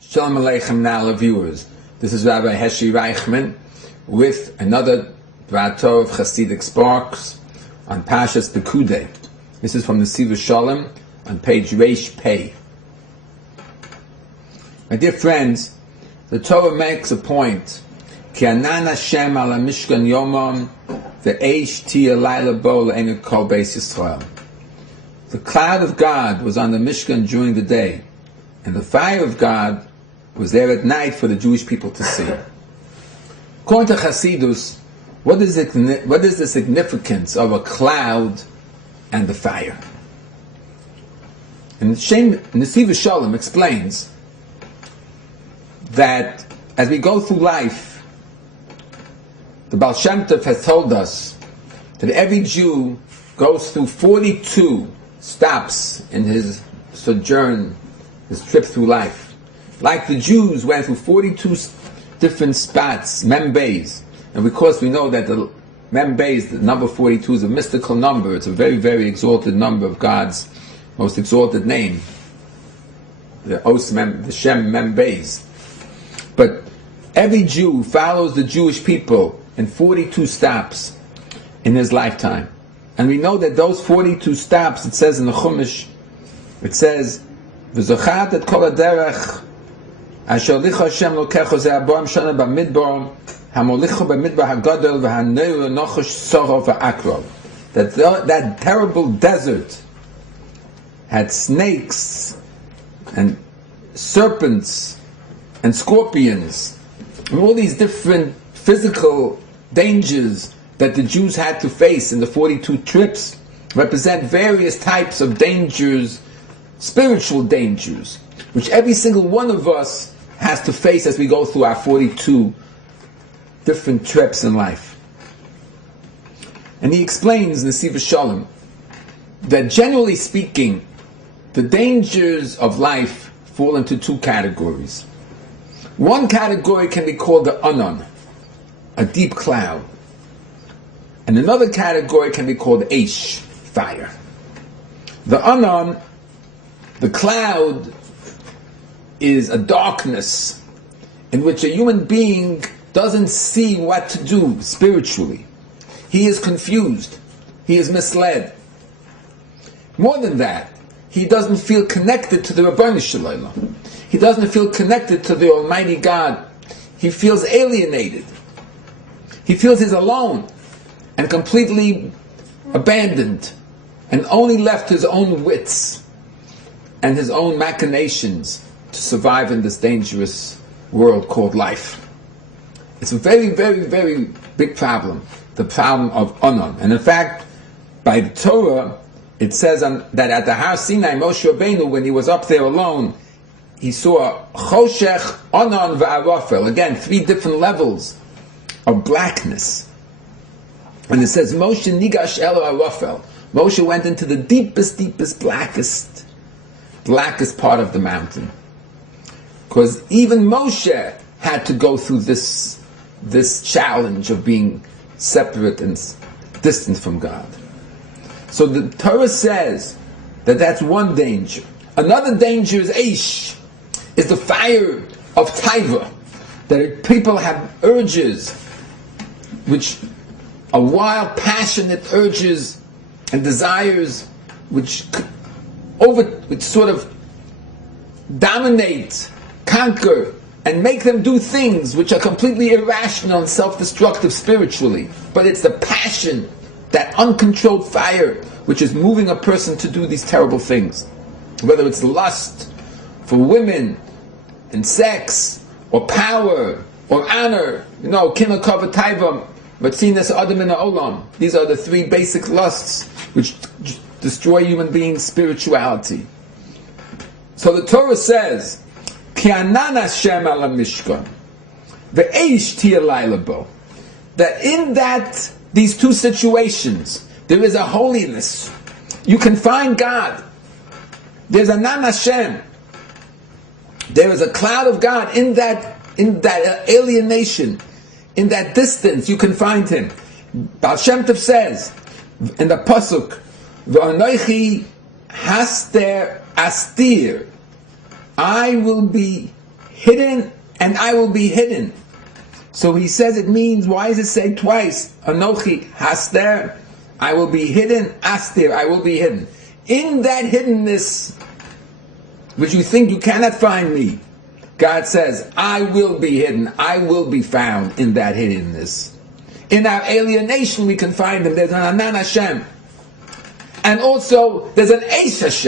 Shalom Aleichem Nala viewers. This is Rabbi Heshi Reichman with another Brato of Hasidic Sparks on Parshat Pekuedei. This is from the Siva Shalom on page Reish Pei. My dear friends, the Torah makes a point. Ki anan Hashem ala Mishkan Yomam ve'eish tia laila bo le'enu kol beis Yisrael. The cloud of God was on the Mishkan during the day, and the fire of God was there at night for the Jewish people to see. According to Hasidus, what is the significance of a cloud and the fire? And Nesiva Shalom explains that as we go through life, the Baal Shem Tov has told us that every Jew goes through 42 stops in his sojourn, his trip through life. Like the Jews went through 42 different spots, Membeis. And because we know that the Membeis, the number 42, is a mystical number. It's a very, very exalted number of God's most exalted name. The Shem Membeis. But every Jew follows the Jewish people in 42 stops in his lifetime. And we know that those 42 stops, it says in the Chumash, it says, V'zochat et kol haderech asher licha Hashem lokecho ze aborim shana b'midbar hamolicho b'midbar hagadol v'haneu nochosh soro v'akrov. That terrible desert had snakes and serpents and scorpions and all these different physical dangers that the Jews had to face in the 42 trips represent various types of dangers, spiritual dangers, which every single one of us has to face as we go through our 42 different trips in life. And he explains in the Siva Shalom that generally speaking, the dangers of life fall into two categories. One category can be called the anon, a deep cloud. And another category can be called Eish, fire. The anon, the cloud, is a darkness in which a human being doesn't see what to do spiritually. He is confused. He is misled. More than that, he doesn't feel connected to the Rabbanu Shalom. He doesn't feel connected to the Almighty God. He feels alienated. He feels he's alone and completely abandoned and only left to his own wits and his own machinations to survive in this dangerous world called life. It's a very, very, very big problem, the problem of Anon. And in fact, by the Torah, it says that at the Har Sinai, Moshe Rabbeinu, when he was up there alone, he saw Choshech, Anon, V'arofel. Again, 3 different levels of blackness. And it says, Moshe Nigash Elo Arofel. Moshe went into the deepest, blackest part of the mountain. Because even Moshe had to go through this challenge of being separate and distant from God. So the Torah says that that's one danger. Another danger is Eish, is the fire of Taiva. That people have urges, which are wild, passionate urges and desires which sort of dominate, conquer, and make them do things which are completely irrational and self-destructive spiritually. But it's the passion, that uncontrolled fire, which is moving a person to do these terrible things. Whether it's lust for women and sex, or power, or honor, kinah kavod taiva, matzinas adam in olam. These are the 3 basic lusts which destroy human beings' spirituality. So the Torah says, Ki anan Hashem ala mishkan, ve'eish tia laila bo. That in these 2 situations, there is a holiness. You can find God. There's anan Hashem. There is a cloud of God in that alienation, in that distance. You can find Him. Baal Shem Tov says in the pasuk, "V'anoichi haster astir," I will be hidden and I will be hidden. So he says it means, why does it say twice? Anochi haster, I will be hidden, aster, I will be hidden. In that hiddenness, which you think you cannot find me, God says, I will be hidden, I will be found in that hiddenness. In our alienation we can find him. There's an Anan Hashem. And also, there's an Eish Hashem.